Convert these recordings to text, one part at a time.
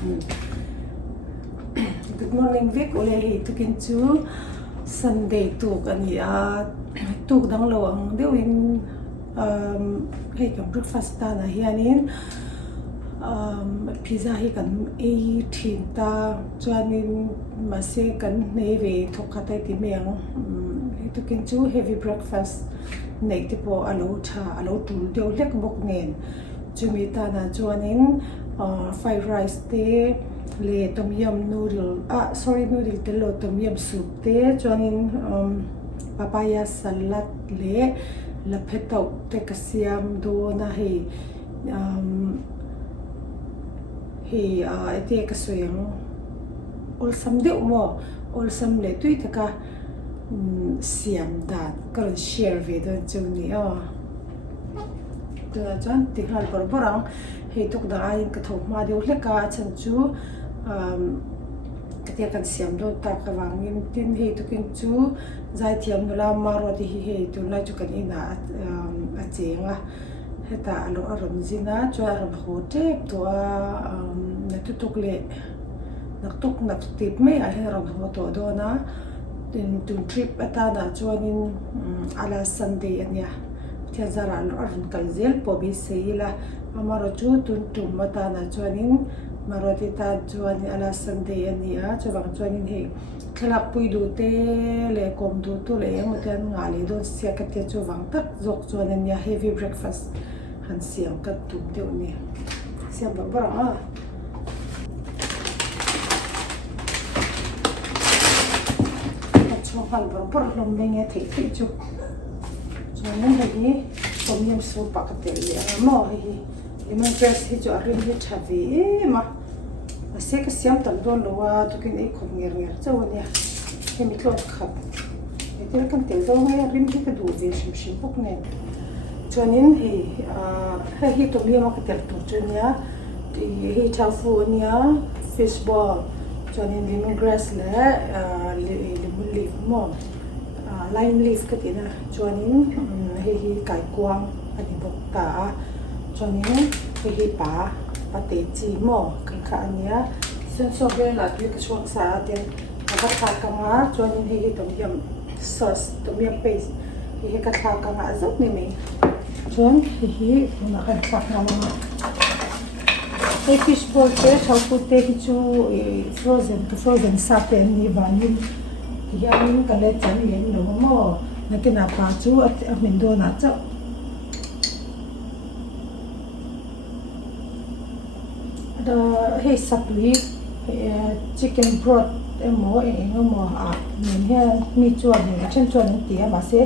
Good morning Vic ule hi tukin chu Sunday tuk ani a tuk dang lo ang deuin hei kan breakfast ta na hianin pizza hi kan ei thin ta chuanin mase kan nei ve thokhatai ti meng hi tukin chu heavy breakfast nei te po alo tha alo tul deuh lek bok nen chumi ta na chuanin fried rice te le tom yum noodle noodle te lo tom yum soup te chuanin papaya salad le la phetau te kasiam do na hi ate ka soyang ol sam de mo ol sam le tui taka siam da karon share ve don chuni to chan ti hal borang hei tok da ai ka thok ma de hle ka chan chu katia kan siam do ta ka wangin tin hei to kin chu zai thiam nula maro ti hi hei tu lai chu kan ina a chenga heta alo aron zina chu aron hote to na tu tok le nak tip me a heron ho to do na tin trip ata na chuanin ala Sunday ania thia zara alo aron kalzel po bi seila amaro chu tun mata na chuanin maroti ta chuan ala Sunday ania chuwang chuanin he thlak pui du te le kom du tu le engten nga le don sia ka te chuwang tak zok chuan ania heavy breakfast han siam ka tu de ni siam bara hal bor lom nge thei chu chuan hi tom yum soup pakate le mo hi lemon grass hi chu arin hi thavi ma ase ka siam tan don lowa to kin ei khom nger chawnia he mi tlot khat etel kan tel zo nge rim hi ka du ve shim pok ne chuanin hi tom yum ka tel tu chunia hi tofu nia fish ball chuanin lemon grass le lemon leaf mo lime leaf ka tina chuanin hi kai kuang ani bok ta chuanin hi pa pate chi mo kan kha ania sen so ve la tu ka chuang sa ten ka kha ka nga chuanin hi tom yum sauce tom yum paste hi ka kha ka nga zot ni me chuan hi na kan kha na ma hey fish ball te tofu te hi chu frozen sa te ni vanin hianin ka le chan yen lo mo na ke na pa chu a min do na cha da hey sapli chicken broth emo mo min he mi chuan ni chen chuan ti ma se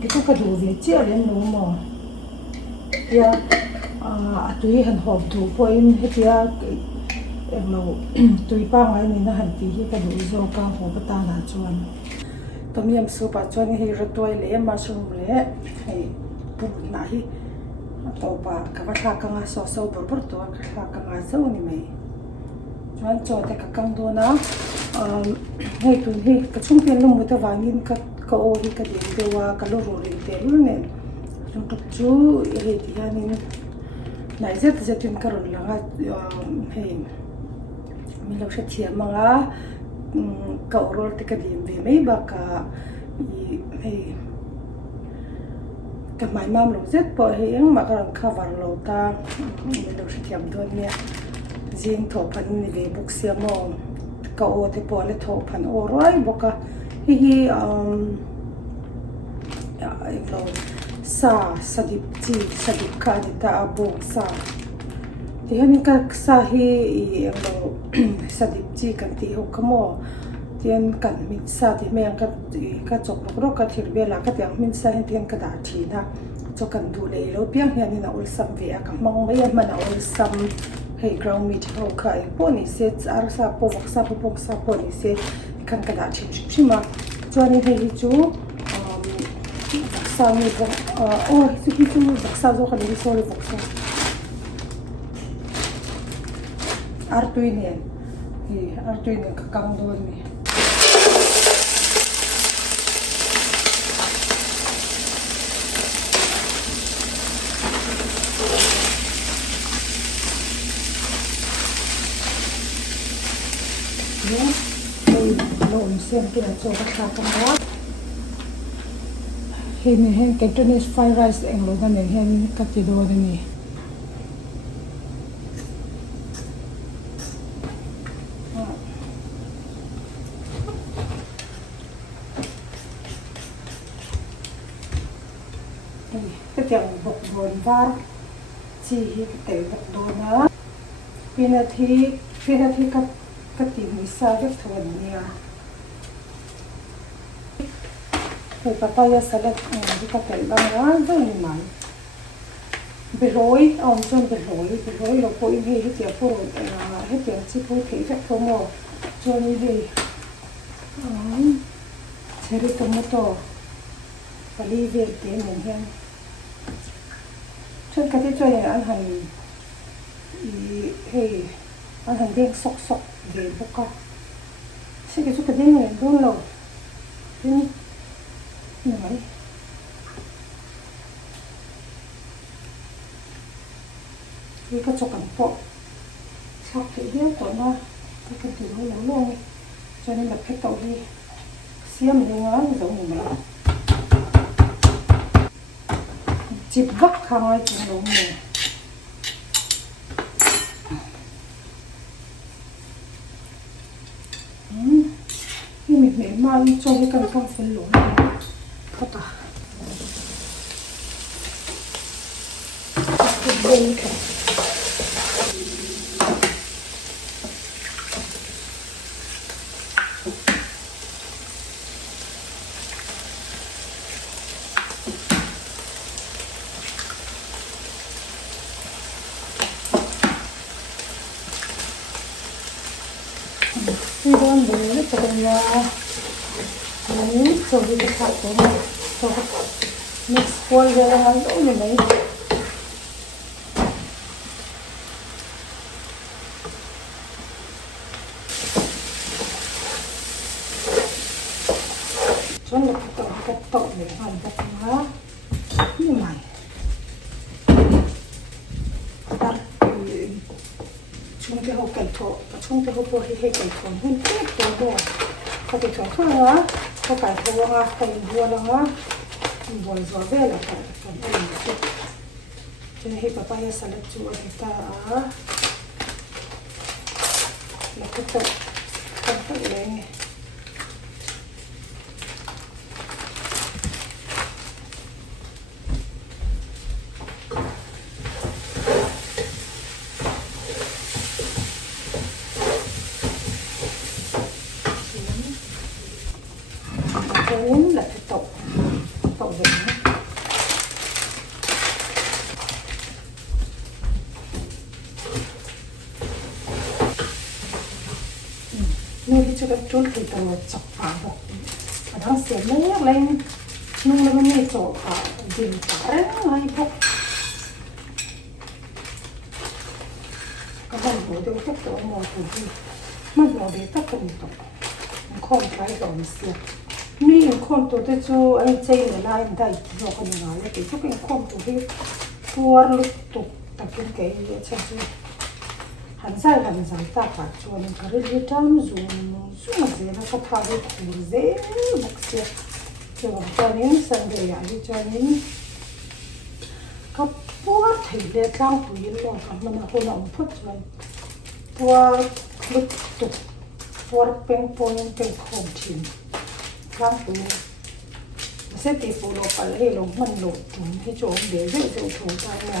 ke tu ka du ve chi len lo mo ya tui han hop du point hetia lo tui pa ngai ni na han ti hi ka du zo ka ho bata na chuan tom yum soup a chuan hi ratoi le mushroom le hei pu na hi to pa ka va tha ka nga so bor to ka tha ka nga zo ni mai chuan cho te ka kang do na hei tu hi ka chung pen lu mu ta wangin ka o hi ka de dewa ka lo ro ri te lu ne tuk chu hei ti hanin nai zetin karon langa hei mi lo thia manga ka orol te ka dim ve mai ba ka hei ka mai mam lo zet po hei ang ma karan cover lo ta mi lo thiam don ne jing tho phan ni ve buk sia mo ka o te po le tho phan o roi boka hi lo sadip ka ni ta abo sa ti hanin ka sa hi lo sadip chi kan ti ho kamo tian kan min sa ti meng ka chok ro ka thir bela ka tiang min sa hin tian ka da thi na cho kan du le lo piang hian na ul sam ve ka mong mai man ul sam hei ground meat ho ka po ni se ar sa po vok sa po ni se kan ka da thi ma chuan hei chu sa ni bo si chu sa zo ka ni so le vok sa artuinen ka kang do ni nhé đây lộn xem cái là cho các khá con đó hen Cantonese fried rice anh luôn cái này hen cắt chế đồ đây nè cái kiểu bột bột var chỉ cái tiểu bột đồ nữa pina thi cái tìm mình sao cái thuần nha cái papaya salad cái tiểu bang đó rất là mặn beroi ông chọn beroi là coi như hết tiệt phụ hết tiệt chỉ phụ thì phải không mà chọn như vậy cherry tomato olive verde mình hen chọn cái cho này ăn hành ăn hành đen sọc về bốc ca sẽ cái số cái đen này đun lâu thế này cái cho cảnh bộ sau cái đĩa của nó cái từ nó lắm luôn cho nên là cái tàu đi xiêm mình ngó giống như vậy chip vắt khang ai cũng đúng này khi mình để mang cho cái căng phân lỗ này thật à đây cả 이런 물을 조금요. 저기도 갖고 저 믹스 볼에다가 한 올리네. 저는 볶아 내가 안 볶아. 이 많이. chúng tôi học cảnh thổ chúng tôi học bộ hệ cảnh thổ hơn hết rồi đó có thể thổ thôi á có cảnh thổ là cảnh vua là vua gió về là cảnh cảnh ấy cho nên hệ papaya salad chua thì ta là cái tổ không phải lên là cái tậu về nơi cho cái chốn thì tàu chọc phá bọc và đang xé nước lên nung lên ngay chỗ dìm phá ngay bọc các bạn bố đều tất cả mọi thứ mà nó để tất cả mọi không phải rồi xưaนี่คนตัวที่จูไอ้เจนอะไรได้ยกกันยังไงเลยที่ทุกคนตัวที่ตัวลุกตุกตะกินเกยใช่ไหมหันซ้ายตาขาดชวนก็เรื่องจำซูมาเสียแล้วก็พาไปคูเซ่บุกเสียจนตอนนี้สันเดียร์จนนี้ก็ปวดที่เลือดตั้งปุ๋ยลงมันเอาหนังพุทธมันปวดลุกตุกปวดเป็นปนเป็นโคมทิมร่างตัวเส้นตีปูโลไปให้ลงมันหลุดถึงให้โจมเดี๋ยวจะโจมถูกใจไง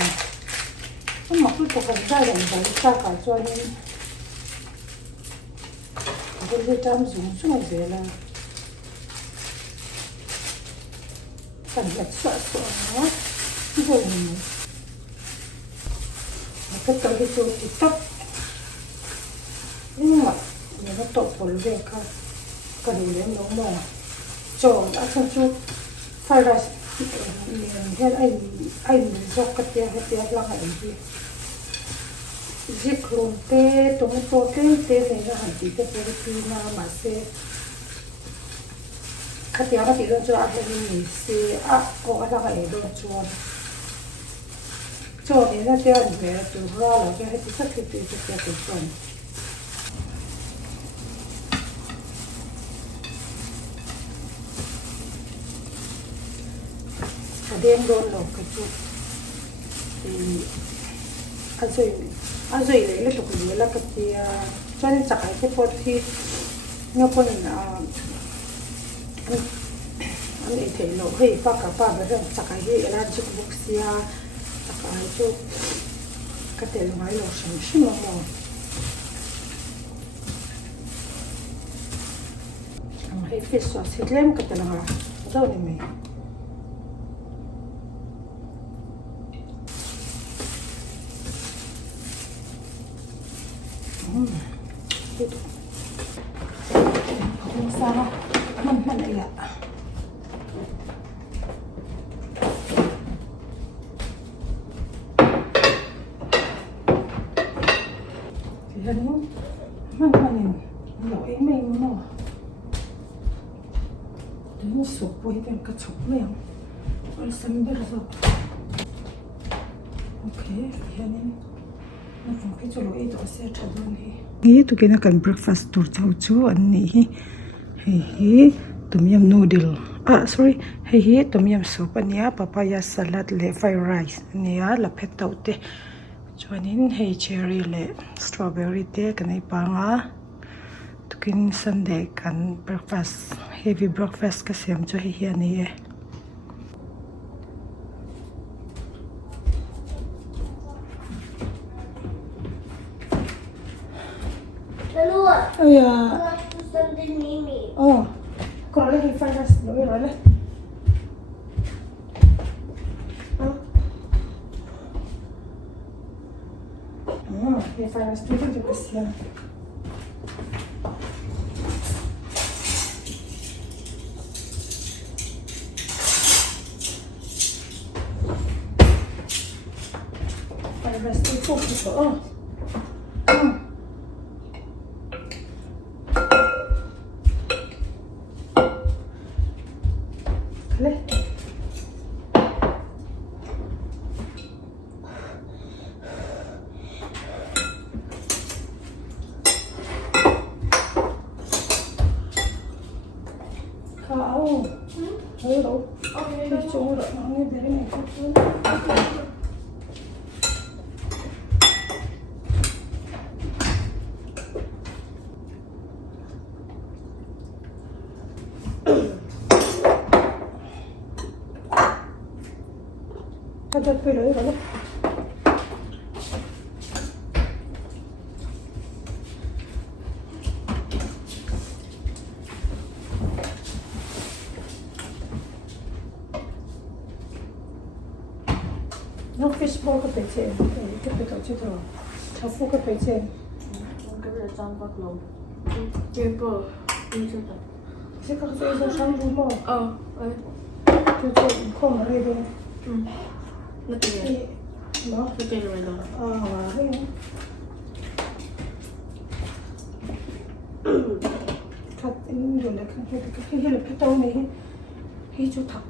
มันหมักด้วยตัวกันได้อย่างไรตาขาจวนนี้ก็จะจำสูงช่วงเสียแล้วกันแบบสวยๆนะที่โดนแล้วก็ตัวที่โจมติดตับนี่หมักเดี๋ยวก็ตกผลเรียกค่ะกระดูกเลี้ยงน้องมาchọn đã cho chút phải là hiện anh dọc cái tiệt là cái gì giết luôn tê tung tô tê này là hành gì cái Filipina mà sẽ cái tiệt nó chỉ đơn cho ăn mình sẽ có cái cái đơn chọn thì nó chơi về từ ra là cái tiệt cái chọn đen đôn lộc cái chút thì anh rồi lấy được cái gì là cái gì cho nên chắc cái pot thì nhau con anh ấy thấy nó hơi phá cả phá bây giờ chắc cái gì là chụp bút xia chắc cái chỗ cái tên nó nói là什么hay fish sauce hết lem cái tên là đâu này mày không sao mình này ạ thì là những mình lỗi mình mà đến sụp với cái sụp này rồi xem được rồi ok hiện nó cũng cái chỗ lỗi đó sẽ trở nên nghĩ tụi cái nó cần breakfast tour cháu chú anh này hi tom yum noodle sorry hi tom yum soup ania papaya salad le fried rice ania la phet tau te chuanin hei cherry le strawberry te kanai panga tukin sunday kan breakfast heavy breakfast ka sem chu hi ani e aya oh còn lấy cái fried rice nữa rồi đấy cái fried rice itu juga kesian fried rice itu gitu Boleh? Kau, hello. Đi chỗ rồi, nghe thấy này không? Ada pera rồi đấy. Nó fish ball cái bể chén, cái bể tàu chưa thở, cháo phu cái bể chén. cái này trang bắt lồng, cái bờ, như thế nào? Sẽ có cái gì sang đúng không? Đấy. Tôi không ở đây đâu. Nó tiền. Nó tiền rồi đó. Hay cắt in rồi là cái là cái tàu này hay chỗ thẳng.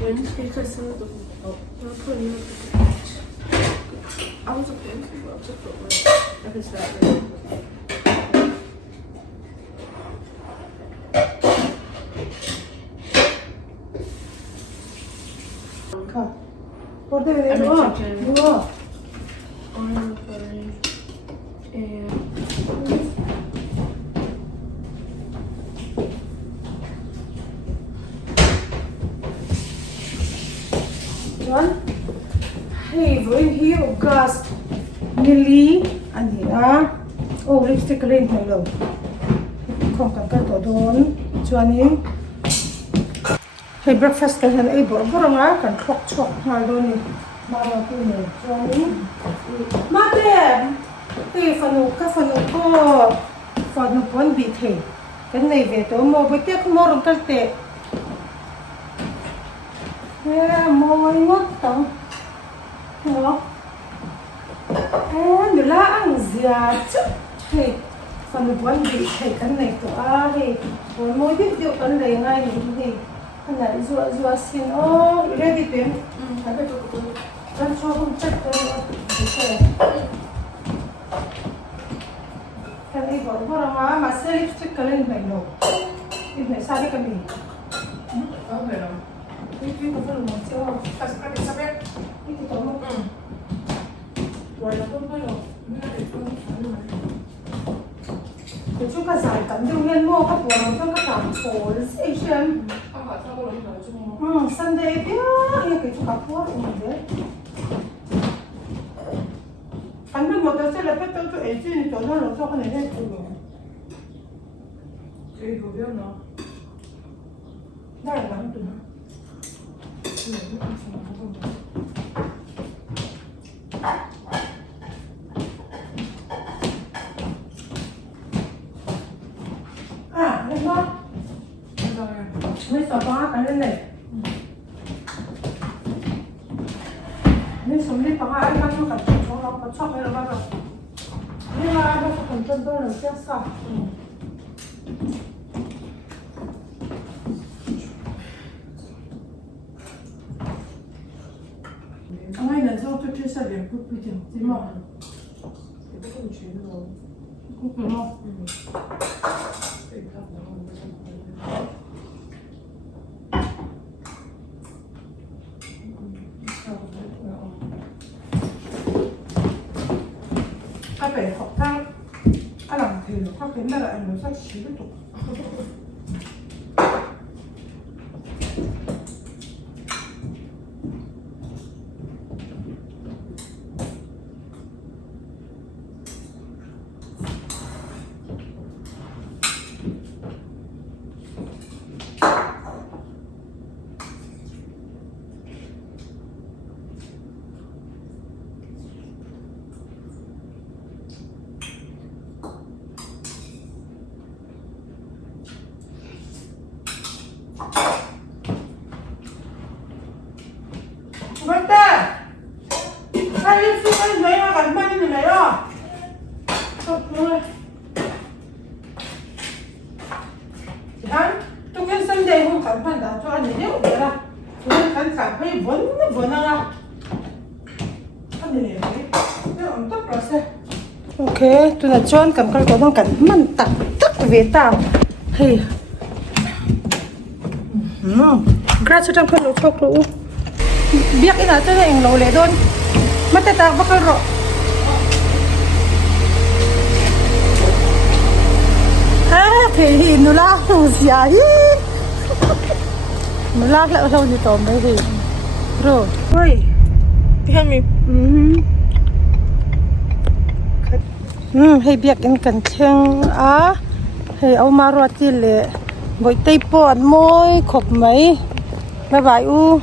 When he says something, I'm putting it. I was okay. I can start there. Por deve no. Oil curry and John, hey, với here gas Millie anh hả? Oh, lipstick lên hồi lâu. Không cần cái tổ đốn, John hey breakfast kan han ei bor boranga kan thok hal do ni mama tu ni John mate hey fanu ko fanu pon bi the kan nei ve to mo be tek mo ron kal te mo mai ngot tang no nửa la ang zia hey fanu pon bi the kan nei to hey pon mo bi dio kan le ngai ni hey anh này rùa xin ready tuyến anh cho không chắc tôi cái này orang masih lipstick kalian belum. Ini sari kami. belum. Ini belum macam. Kasih pakai sampai. Ini kamu. Walaupun belum. Ini ada itu. Itu kan saya kan dengan mau kat orang tu kat kampus Asian. Kakak tahu lagi kalau cuma. Sunday dia ya kita kapur ini. Anda motor saya lepas tu Asian itu orang tu kan ada tu. Jadi gue no. Dah lah tu. Lepas ni sabah kan ni. Ni semua pengaruh kan tu kan orang pecah ni lepas. Ni lah ada contoh orang biasa. Ang ina zo tu tu sa bien ku pi tin ti mo. Itu kan cuma lo. Ku pi mo. Apa học thang anh làm thì nó phát đến là anh nó rất xíu tục. Berta, saya suka main makan mana ni ya? Dan tu kan Sunday pun kan dah tu ada dia lah. Tu kan sampai benar. Kan ni dia untuk proses. Okay, tu nak John kan kalau kau kan mantap tak veta. Hey. Gracias dan kalau kau biak ina tu yang lo le don mata tak bakal ro thì nula sia hi nula la lo ni to me hi ro oi Kami. hay biak in kan cheng hay au ma ro ti le boi tei pon moi khop mai bye bye u